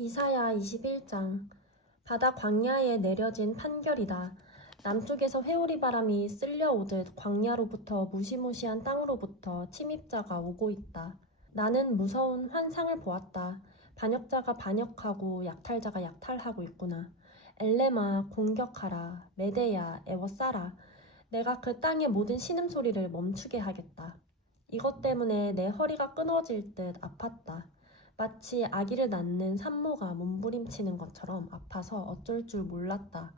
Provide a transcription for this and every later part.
이사야 21장. 바다 광야에 내려진 판결이다. 남쪽에서 회오리 바람이 쓸려오듯 광야로부터 무시무시한 땅으로부터 침입자가 오고 있다. 나는 무서운 환상을 보았다. 반역자가 반역하고 약탈자가 약탈하고 있구나. 엘레마 공격하라. 메데야 애워싸라. 내가 그 땅의 모든 신음소리를 멈추게 하겠다. 이것 때문에 내 허리가 끊어질 듯 아팠다. 마치 아기를 낳는 산모가 몸부림치는 것처럼 아파서 어쩔 줄 몰랐다.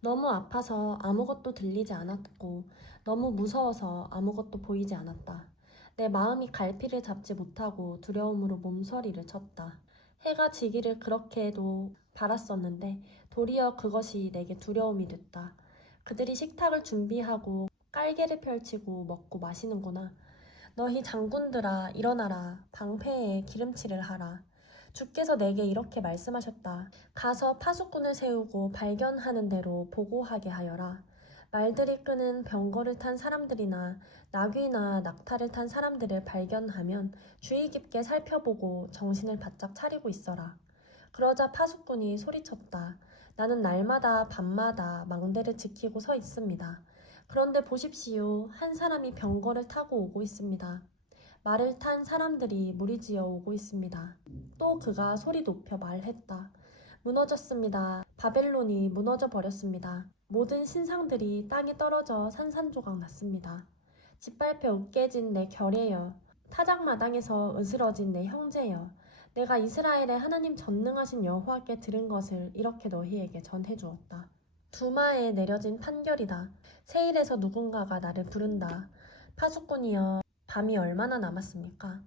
너무 아파서 아무것도 들리지 않았고 너무 무서워서 아무것도 보이지 않았다. 내 마음이 갈피를 잡지 못하고 두려움으로 몸서리를 쳤다. 해가 지기를 그렇게도 바랐었는데 도리어 그것이 내게 두려움이 됐다. 그들이 식탁을 준비하고 깔개를 펼치고 먹고 마시는구나. 너희 장군들아 일어나라. 방패에 기름칠을 하라. 주께서 내게 이렇게 말씀하셨다. 가서 파수꾼을 세우고 발견하는 대로 보고하게 하여라. 말들이 끄는 병거를 탄 사람들이나 나귀나 낙타를 탄 사람들을 발견하면 주의 깊게 살펴보고 정신을 바짝 차리고 있어라. 그러자 파수꾼이 소리쳤다. 나는 날마다 밤마다 망대를 지키고 서 있습니다. 그런데 보십시오. 한 사람이 병거를 타고 오고 있습니다. 말을 탄 사람들이 무리지어 오고 있습니다. 또 그가 소리 높여 말했다. 무너졌습니다. 바벨론이 무너져 버렸습니다. 모든 신상들이 땅에 떨어져 산산조각 났습니다. 짓밟혀 으깨진 내 결의여. 타작마당에서 으스러진 내 형제여. 내가 이스라엘의 하나님 전능하신 여호와께 들은 것을 이렇게 너희에게 전해주었다. 두마에 내려진 판결이다. 세일에서 누군가가 나를 부른다. 파수꾼이여, 밤이 얼마나 남았습니까?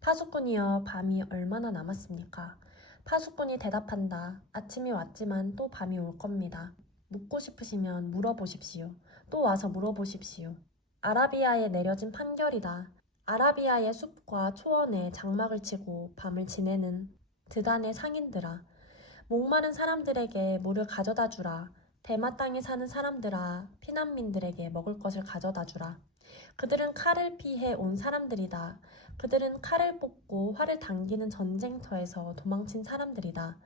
파수꾼이여, 밤이 얼마나 남았습니까? 파수꾼이 대답한다. 아침이 왔지만 또 밤이 올 겁니다. 묻고 싶으시면 물어보십시오. 또 와서 물어보십시오. 아라비아에 내려진 판결이다. 아라비아의 숲과 초원에 장막을 치고 밤을 지내는 드단의 상인들아. 목마른 사람들에게 물을 가져다 주라. 대마 땅에 사는 사람들아, 피난민들에게 먹을 것을 가져다 주라. 그들은 칼을 피해 온 사람들이다. 그들은 칼을 뽑고 활을 당기는 전쟁터에서 도망친 사람들이다.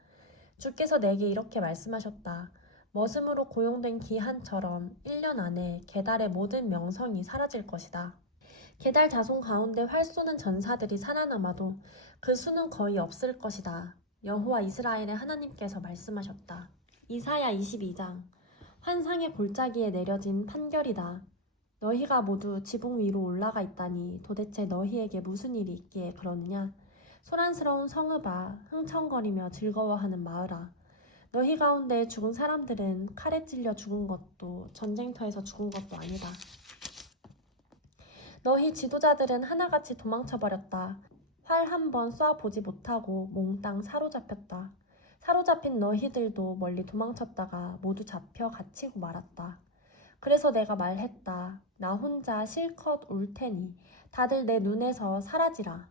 주께서 내게 이렇게 말씀하셨다. 머슴으로 고용된 기한처럼 1년 안에 게달의 모든 명성이 사라질 것이다. 게달 자손 가운데 활 쏘는 전사들이 살아남아도 그 수는 거의 없을 것이다. 여호와 이스라엘의 하나님께서 말씀하셨다. 이사야 22장. 환상의 골짜기에 내려진 판결이다. 너희가 모두 지붕 위로 올라가 있다니 도대체 너희에게 무슨 일이 있기에 그러느냐? 소란스러운 성읍아, 흥청거리며 즐거워하는 마을아. 너희 가운데 죽은 사람들은 칼에 찔려 죽은 것도 전쟁터에서 죽은 것도 아니다. 너희 지도자들은 하나같이 도망쳐버렸다. 활 한 번 쏴보지 못하고 몽땅 사로잡혔다. 사로잡힌 너희들도 멀리 도망쳤다가 모두 잡혀 갇히고 말았다. 그래서 내가 말했다. 나 혼자 실컷 울 테니 다들 내 눈에서 사라지라.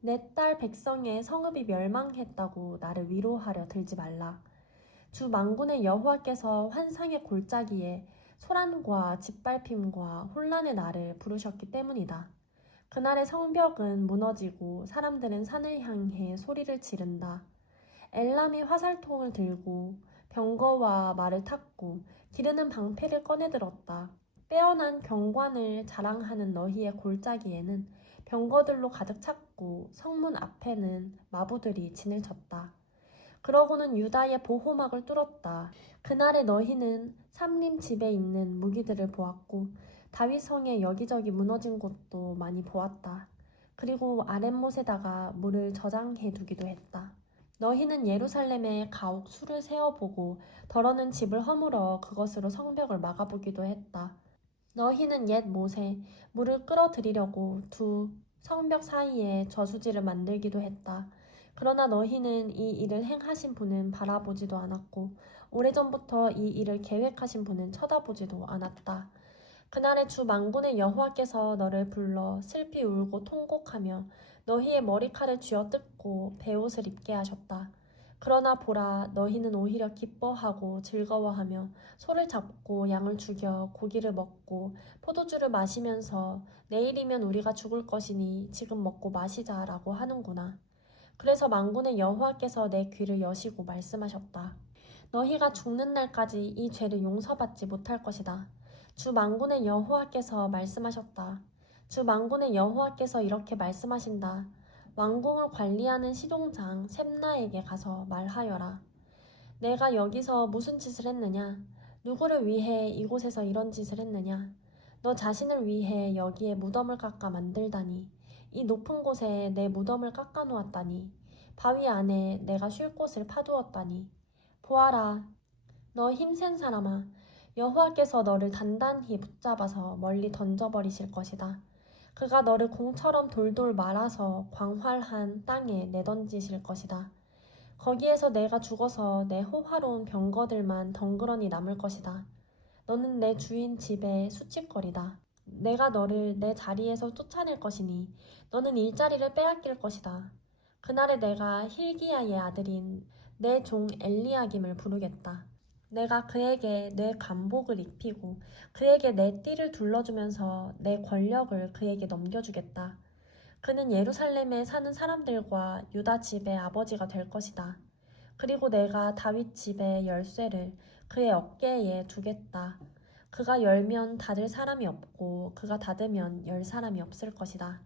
내 딸 백성의 성읍이 멸망했다고 나를 위로하려 들지 말라. 주 만군의 여호와께서 환상의 골짜기에 소란과 짓밟힘과 혼란의 날을 부르셨기 때문이다. 그날의 성벽은 무너지고 사람들은 산을 향해 소리를 지른다. 엘람이 화살통을 들고 병거와 말을 탔고 기르는 방패를 꺼내들었다. 빼어난 경관을 자랑하는 너희의 골짜기에는 병거들로 가득 찼고 성문 앞에는 마부들이 진을 쳤다. 그러고는 유다의 보호막을 뚫었다. 그날에 너희는 삼림 집에 있는 무기들을 보았고 다윗성의 여기저기 무너진 곳도 많이 보았다. 그리고 아랫못에다가 물을 저장해 두기도 했다. 너희는 예루살렘에 가옥 수를 세어보고 더러는 집을 허물어 그것으로 성벽을 막아보기도 했다. 너희는 옛 못에 물을 끌어들이려고 두 성벽 사이에 저수지를 만들기도 했다. 그러나 너희는 이 일을 행하신 분은 바라보지도 않았고 오래전부터 이 일을 계획하신 분은 쳐다보지도 않았다. 그날에 주 만군의 여호와께서 너를 불러 슬피 울고 통곡하며 너희의 머리칼을 쥐어뜯고 베옷을 입게 하셨다. 그러나 보라, 너희는 오히려 기뻐하고 즐거워하며 소를 잡고 양을 죽여 고기를 먹고 포도주를 마시면서 내일이면 우리가 죽을 것이니 지금 먹고 마시자라고 하는구나. 그래서 만군의 여호와께서 내 귀를 여시고 말씀하셨다. 너희가 죽는 날까지 이 죄를 용서받지 못할 것이다. 주 만군의 여호와께서 말씀하셨다. 주 만군의 여호와께서 이렇게 말씀하신다. 왕궁을 관리하는 시동장 셈나에게 가서 말하여라. 내가 여기서 무슨 짓을 했느냐? 누구를 위해 이곳에서 이런 짓을 했느냐? 너 자신을 위해 여기에 무덤을 깎아 만들다니. 이 높은 곳에 내 무덤을 깎아 놓았다니. 바위 안에 내가 쉴 곳을 파두었다니. 보아라, 너 힘센 사람아. 여호와께서 너를 단단히 붙잡아서 멀리 던져버리실 것이다. 그가 너를 공처럼 돌돌 말아서 광활한 땅에 내던지실 것이다. 거기에서 내가 죽어서 내 호화로운 병거들만 덩그러니 남을 것이다. 너는 내 주인 집의 수치거리다. 내가 너를 내 자리에서 쫓아낼 것이니 너는 일자리를 빼앗길 것이다. 그날에 내가 힐기야의 아들인 내 종 엘리야김을 부르겠다. 내가 그에게 내 간복을 입히고 그에게 내 띠를 둘러주면서 내 권력을 그에게 넘겨주겠다. 그는 예루살렘에 사는 사람들과 유다 집의 아버지가 될 것이다. 그리고 내가 다윗 집의 열쇠를 그의 어깨에 두겠다. 그가 열면 닫을 사람이 없고 그가 닫으면 열 사람이 없을 것이다.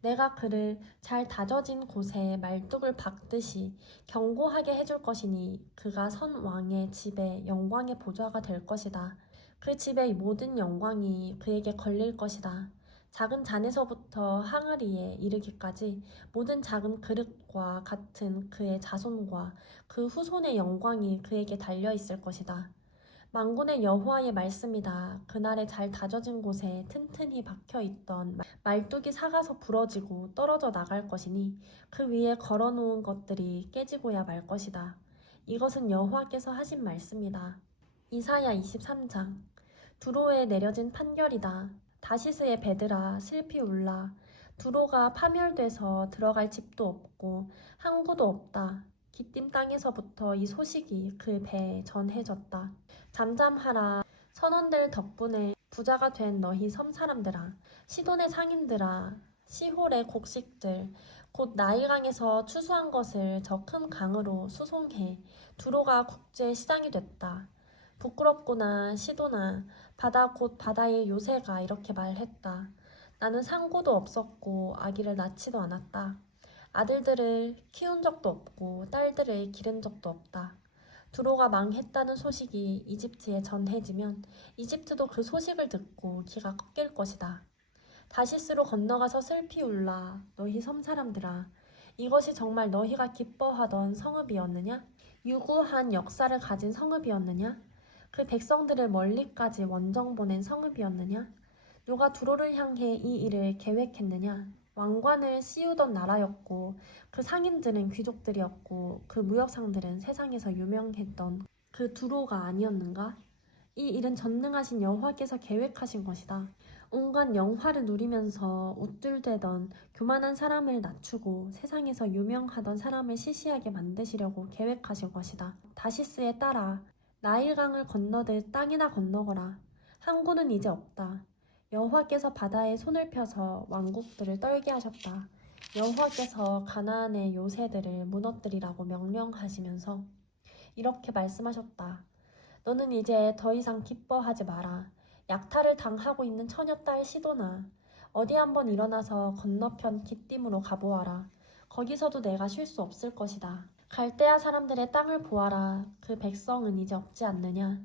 내가 그를 잘 다져진 곳에 말뚝을 박듯이 견고하게 해줄 것이니 그가 선 왕의 집에 영광의 보좌가 될 것이다. 그 집의 모든 영광이 그에게 걸릴 것이다. 작은 잔에서부터 항아리에 이르기까지 모든 작은 그릇과 같은 그의 자손과 그 후손의 영광이 그에게 달려 있을 것이다. 만군의 여호와의 말씀이다. 그날에 잘 다져진 곳에 튼튼히 박혀 있던 말뚝이 삭아서 부러지고 떨어져 나갈 것이니 그 위에 걸어놓은 것들이 깨지고야 말 것이다. 이것은 여호와께서 하신 말씀이다. 이사야 23장. 두로에 내려진 판결이다. 다시스의 배들아 슬피 울라. 두로가 파멸돼서 들어갈 집도 없고 항구도 없다. 기띔 땅에서부터 이 소식이 그 배에 전해졌다. 잠잠하라. 선원들 덕분에 부자가 된 너희 섬 사람들아. 시돈의 상인들아. 시홀의 곡식들. 곧 나일강에서 추수한 것을 저 큰 강으로 수송해. 두로가 국제 시장이 됐다. 부끄럽구나 시돈아. 바다 곧 바다의 요새가 이렇게 말했다. 나는 상고도 없었고 아기를 낳지도 않았다. 아들들을 키운 적도 없고 딸들을 기른 적도 없다. 두로가 망했다는 소식이 이집트에 전해지면 이집트도 그 소식을 듣고 기가 꺾일 것이다. 다시스로 건너가서 슬피 울라. 너희 섬 사람들아. 이것이 정말 너희가 기뻐하던 성읍이었느냐? 유구한 역사를 가진 성읍이었느냐? 그 백성들을 멀리까지 원정 보낸 성읍이었느냐? 누가 두로를 향해 이 일을 계획했느냐? 왕관을 씌우던 나라였고 그 상인들은 귀족들이었고 그 무역상들은 세상에서 유명했던 그 두로가 아니었는가? 이 일은 전능하신 여호와께서 계획하신 것이다. 온갖 영화를 누리면서 웃들대던 교만한 사람을 낮추고 세상에서 유명하던 사람을 시시하게 만드시려고 계획하신 것이다. 다시스에 따라 나일강을 건너듯 땅이나 건너거라. 항구는 이제 없다. 여호와께서 바다에 손을 펴서 왕국들을 떨게 하셨다. 여호와께서 가나안의 요새들을 무너뜨리라고 명령하시면서 이렇게 말씀하셨다. 너는 이제 더 이상 기뻐하지 마라. 약탈을 당하고 있는 처녀딸 시도나 어디 한번 일어나서 건너편 기띔으로 가보아라. 거기서도 내가 쉴 수 없을 것이다. 갈대아 사람들의 땅을 보아라. 그 백성은 이제 없지 않느냐.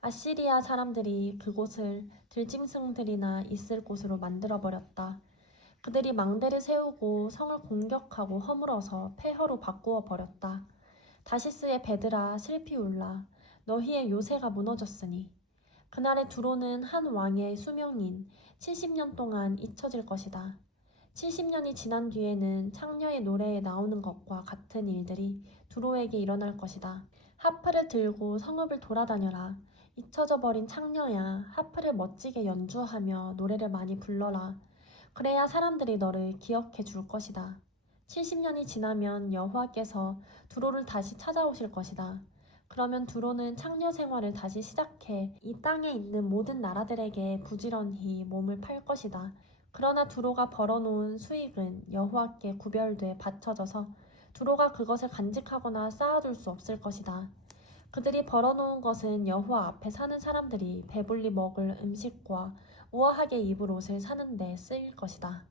아시리아 사람들이 그곳을 들짐승들이나 있을 곳으로 만들어버렸다. 그들이 망대를 세우고 성을 공격하고 허물어서 폐허로 바꾸어 버렸다. 다시스의 배들아 슬피 울라. 너희의 요새가 무너졌으니. 그날의 두로는 한 왕의 수명인 70년 동안 잊혀질 것이다. 70년이 지난 뒤에는 창녀의 노래에 나오는 것과 같은 일들이 두로에게 일어날 것이다. 하프를 들고 성읍을 돌아다녀라. 잊혀져 버린 창녀야, 하프를 멋지게 연주하며 노래를 많이 불러라. 그래야 사람들이 너를 기억해 줄 것이다. 70년이 지나면 여호와께서 두로를 다시 찾아오실 것이다. 그러면 두로는 창녀 생활을 다시 시작해 이 땅에 있는 모든 나라들에게 부지런히 몸을 팔 것이다. 그러나 두로가 벌어놓은 수익은 여호와께 구별돼 바쳐져서 두로가 그것을 간직하거나 쌓아둘 수 없을 것이다. 그들이 벌어놓은 것은 여호와 앞에 사는 사람들이 배불리 먹을 음식과 우아하게 입을 옷을 사는 데 쓰일 것이다.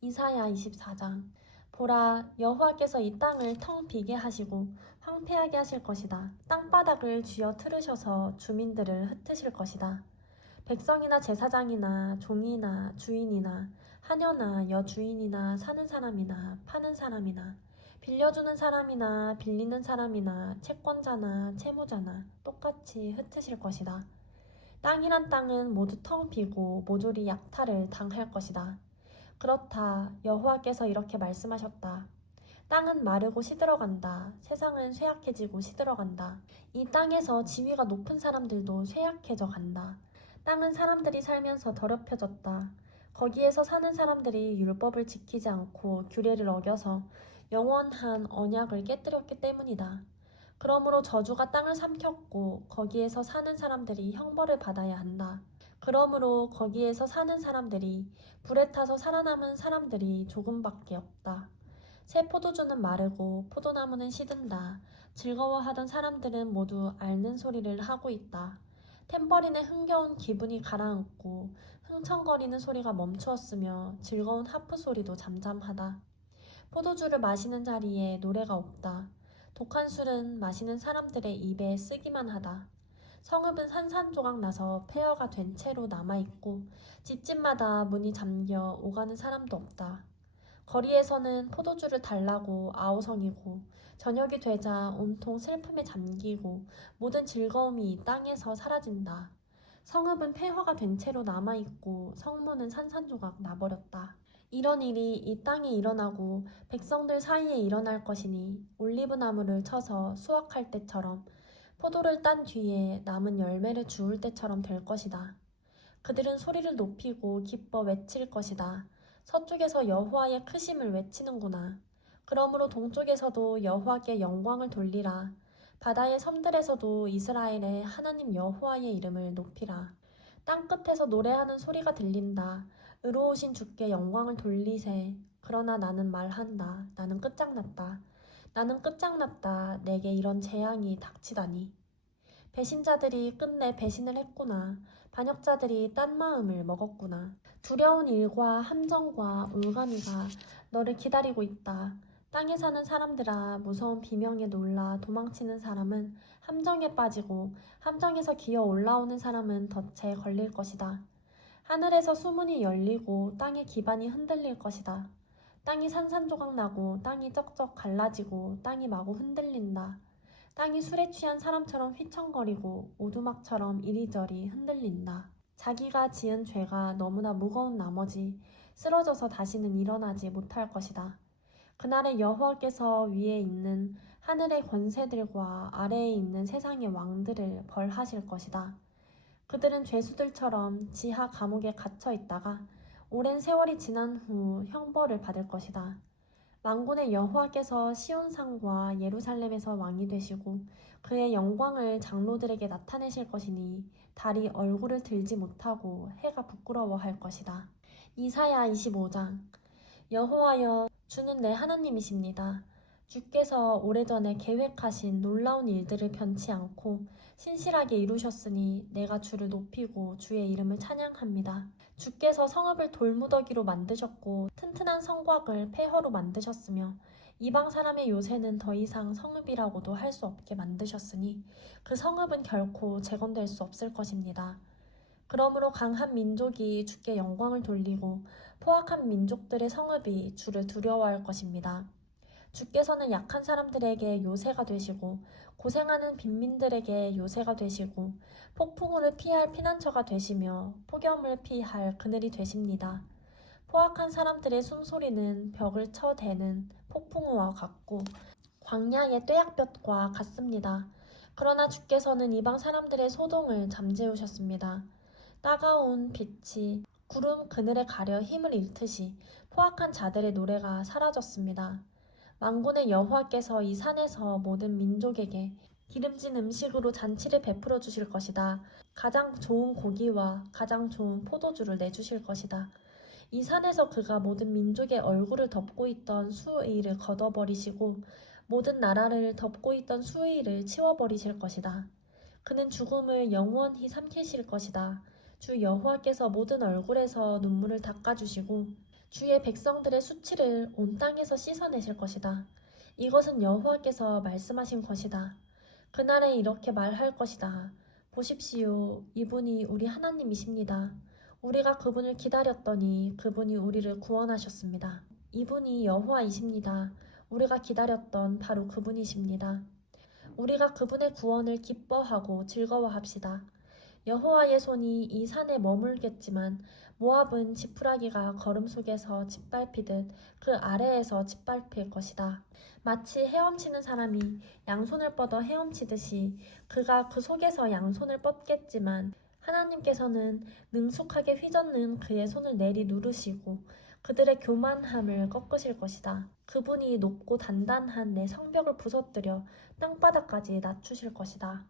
이사야 24장. 보라, 여호와께서 이 땅을 텅 비게 하시고 황폐하게 하실 것이다. 땅바닥을 쥐어 틀으셔서 주민들을 흩으실 것이다. 백성이나 제사장이나 종이나 주인이나 하녀나 여주인이나 사는 사람이나 파는 사람이나 빌려주는 사람이나 빌리는 사람이나 채권자나 채무자나 똑같이 흩으실 것이다. 땅이란 땅은 모두 텅 비고 모조리 약탈을 당할 것이다. 그렇다. 여호와께서 이렇게 말씀하셨다. 땅은 마르고 시들어간다. 세상은 쇠약해지고 시들어간다. 이 땅에서 지위가 높은 사람들도 쇠약해져 간다. 땅은 사람들이 살면서 더럽혀졌다. 거기에서 사는 사람들이 율법을 지키지 않고 규례를 어겨서 영원한 언약을 깨뜨렸기 때문이다. 그러므로 저주가 땅을 삼켰고 거기에서 사는 사람들이 형벌을 받아야 한다. 그러므로 거기에서 사는 사람들이 불에 타서 살아남은 사람들이 조금밖에 없다. 새 포도주는 마르고 포도나무는 시든다. 즐거워하던 사람들은 모두 앓는 소리를 하고 있다. 탬버린의 흥겨운 기분이 가라앉고 흥청거리는 소리가 멈추었으며 즐거운 하프 소리도 잠잠하다. 포도주를 마시는 자리에 노래가 없다. 독한 술은 마시는 사람들의 입에 쓰기만 하다. 성읍은 산산조각 나서 폐허가 된 채로 남아있고 집집마다 문이 잠겨 오가는 사람도 없다. 거리에서는 포도주를 달라고 아우성이고 저녁이 되자 온통 슬픔에 잠기고 모든 즐거움이 이 땅에서 사라진다. 성읍은 폐허가 된 채로 남아있고 성문은 산산조각 나버렸다. 이런 일이 이 땅에 일어나고 백성들 사이에 일어날 것이니 올리브나무를 쳐서 수확할 때처럼 포도를 딴 뒤에 남은 열매를 주울 때처럼 될 것이다. 그들은 소리를 높이고 기뻐 외칠 것이다. 서쪽에서 여호와의 크심을 외치는구나. 그러므로 동쪽에서도 여호와께 영광을 돌리라. 바다의 섬들에서도 이스라엘의 하나님 여호와의 이름을 높이라. 땅끝에서 노래하는 소리가 들린다. 의로우신 주께 영광을 돌리세. 그러나 나는 말한다. 나는 끝장났다. 나는 끝장났다. 내게 이런 재앙이 닥치다니. 배신자들이 끝내 배신을 했구나. 반역자들이 딴 마음을 먹었구나. 두려운 일과 함정과 올가미가 너를 기다리고 있다. 땅에 사는 사람들아, 무서운 비명에 놀라 도망치는 사람은 함정에 빠지고 함정에서 기어 올라오는 사람은 덫에 걸릴 것이다. 하늘에서 수문이 열리고 땅의 기반이 흔들릴 것이다. 땅이 산산조각 나고 땅이 쩍쩍 갈라지고 땅이 마구 흔들린다. 땅이 술에 취한 사람처럼 휘청거리고 오두막처럼 이리저리 흔들린다. 자기가 지은 죄가 너무나 무거운 나머지 쓰러져서 다시는 일어나지 못할 것이다. 그날에 여호와께서 위에 있는 하늘의 권세들과 아래에 있는 세상의 왕들을 벌하실 것이다. 그들은 죄수들처럼 지하 감옥에 갇혀 있다가 오랜 세월이 지난 후 형벌을 받을 것이다. 만군의 여호와께서 시온산과 예루살렘에서 왕이 되시고 그의 영광을 장로들에게 나타내실 것이니 달이 얼굴을 들지 못하고 해가 부끄러워할 것이다. 이사야 25장. 여호와여, 주는 내 하나님이십니다. 주께서 오래전에 계획하신 놀라운 일들을 변치 않고 신실하게 이루셨으니 내가 주를 높이고 주의 이름을 찬양합니다. 주께서 성읍을 돌무더기로 만드셨고 튼튼한 성곽을 폐허로 만드셨으며 이방 사람의 요새는 더 이상 성읍이라고도 할 수 없게 만드셨으니 그 성읍은 결코 재건될 수 없을 것입니다. 그러므로 강한 민족이 주께 영광을 돌리고 포악한 민족들의 성읍이 주를 두려워할 것입니다. 주께서는 약한 사람들에게 요새가 되시고 고생하는 빈민들에게 요새가 되시고 폭풍우를 피할 피난처가 되시며 폭염을 피할 그늘이 되십니다. 포악한 사람들의 숨소리는 벽을 쳐대는 폭풍우와 같고 광야의 뙤약볕과 같습니다. 그러나 주께서는 이방 사람들의 소동을 잠재우셨습니다. 따가운 빛이 구름 그늘에 가려 힘을 잃듯이 포악한 자들의 노래가 사라졌습니다. 만군의 여호와께서 이 산에서 모든 민족에게 기름진 음식으로 잔치를 베풀어 주실 것이다. 가장 좋은 고기와 가장 좋은 포도주를 내주실 것이다. 이 산에서 그가 모든 민족의 얼굴을 덮고 있던 수의를 걷어버리시고 모든 나라를 덮고 있던 수의를 치워버리실 것이다. 그는 죽음을 영원히 삼키실 것이다. 주 여호와께서 모든 얼굴에서 눈물을 닦아주시고 주의 백성들의 수치를 온 땅에서 씻어내실 것이다. 이것은 여호와께서 말씀하신 것이다. 그날에 이렇게 말할 것이다. 보십시오. 이분이 우리 하나님이십니다. 우리가 그분을 기다렸더니 그분이 우리를 구원하셨습니다. 이분이 여호와이십니다. 우리가 기다렸던 바로 그분이십니다. 우리가 그분의 구원을 기뻐하고 즐거워합시다. 여호와의 손이 이 산에 머물겠지만 모압은 지푸라기가 걸음 속에서 짓밟히듯 그 아래에서 짓밟힐 것이다. 마치 헤엄치는 사람이 양손을 뻗어 헤엄치듯이 그가 그 속에서 양손을 뻗겠지만 하나님께서는 능숙하게 휘젓는 그의 손을 내리 누르시고 그들의 교만함을 꺾으실 것이다. 그분이 높고 단단한 내 성벽을 부서뜨려 땅바닥까지 낮추실 것이다.